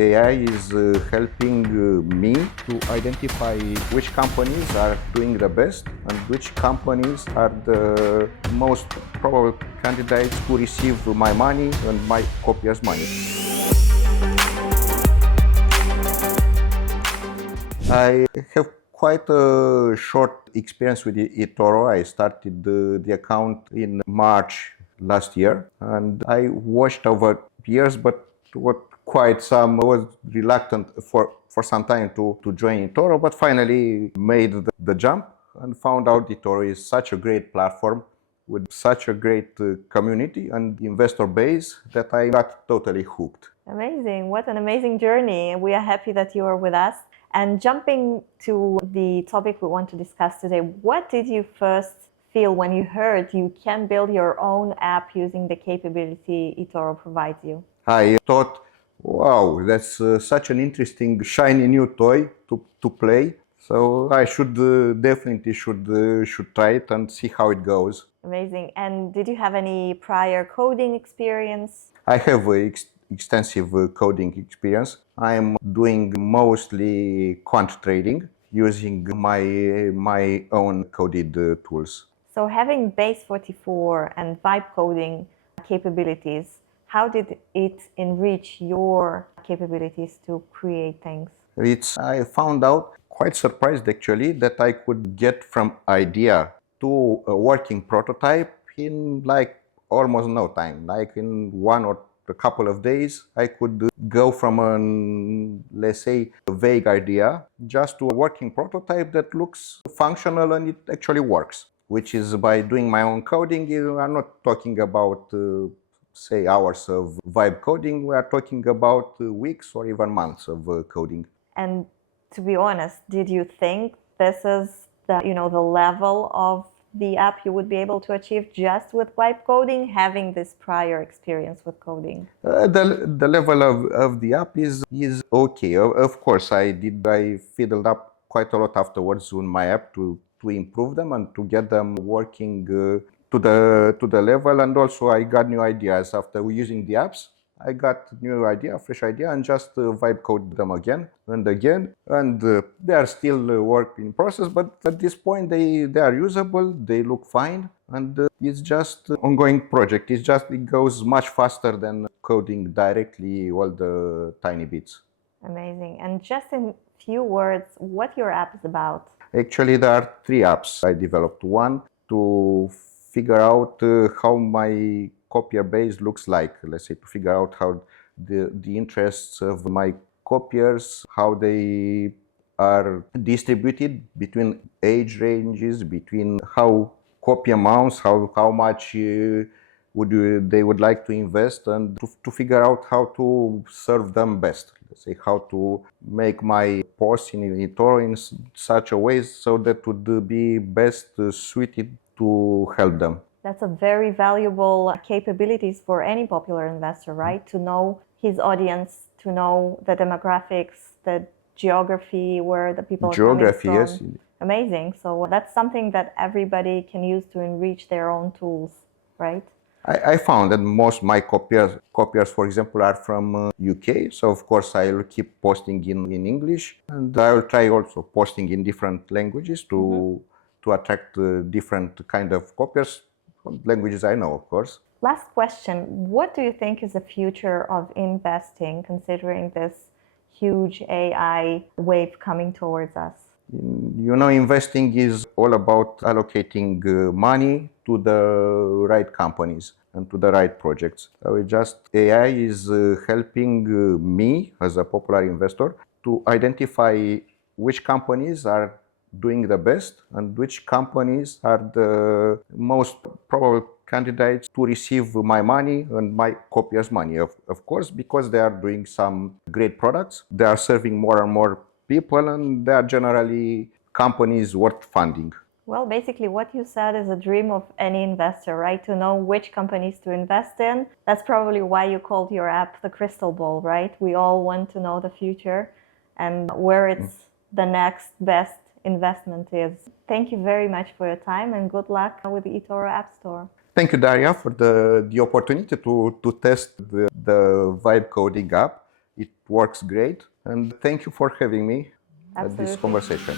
AI is helping me to identify which companies are doing the best and which companies are the most probable candidates to receive my money and my copiers' money. I have quite a short experience with etoro. I started the account in March last year, and I watched over years, but what quite some I was reluctant for some time to join etoro, but finally made the jump and found out etoro is such a great platform with such a great community and investor base that I got totally hooked. Amazing. What an amazing journey. We are happy that you are with us. And jumping to the topic we want to discuss today, what did you first feel when you heard you can build your own app using the capability etoro provides you? I thought, wow, that's such an interesting, shiny new toy to play. So I should definitely should try it and see how it goes. Amazing. And did you have any prior coding experience? I have extensive coding experience. I'm doing mostly quant trading using my own coded tools. So having base 44 and vibe coding capabilities, how did it enrich your capabilities to create things? I found out, quite surprised actually, that I could get from idea to a working prototype in like almost no time. Like in one or a couple of days, I could go from let's say, a vague idea just to a working prototype that looks functional and it actually works, which is by doing my own coding. I'm not talking about say hours of vibe coding. We are talking about weeks or even months of coding. And to be honest, did you think this is the level of the app you would be able to achieve just with vibe coding, having this prior experience with coding? The level of the app is okay. Of course, I fiddled up quite a lot afterwards on my app to improve them and to get them working to the level. And also I got new ideas after using the apps. I got new idea, fresh idea, and just vibe code them again and again. And they are still work in process, but at this point they are usable, they look fine, and it's just ongoing project. It goes much faster than coding directly all the tiny bits. Amazing. And just in few words, what your app is about? Actually, there are three apps I developed. One to figure out how my copier base looks like, let's say, to figure out how the interests of my copiers, how they are distributed between age ranges, between how copy amounts, how much they would like to invest, and to figure out how to serve them best. Let's say how to make my posts in etoro in such a way so that would be best suited to help them. That's a very valuable capabilities for any popular investor, right? To know his audience, to know the demographics, the geography, where the people are coming from. Yes. Amazing. So that's something that everybody can use to enrich their own tools, right? I found that most of my copiers, for example, are from UK. So of course I'll keep posting in English, and I will try also posting in different languages to attract different kind of copiers. Languages I know, of course. Last question. What do you think is the future of investing, considering this huge AI wave coming towards us? Investing is all about allocating money to the right companies and to the right projects. So AI is helping me as a popular investor to identify which companies are doing the best and which companies are the most probable candidates to receive my money and my copiers' money. Of course, because they are doing some great products, they are serving more and more people, and they are generally companies worth funding. Well, basically what you said is a dream of any investor, right? To know which companies to invest in. That's probably why you called your app the crystal ball, right? We all want to know the future and where it's the next best investment is. Thank you very much for your time and good luck with the etoro App Store. Thank you, Daria, for the opportunity to test the vibe coding app. It works great. And thank you for having me at this Absolutely. conversation.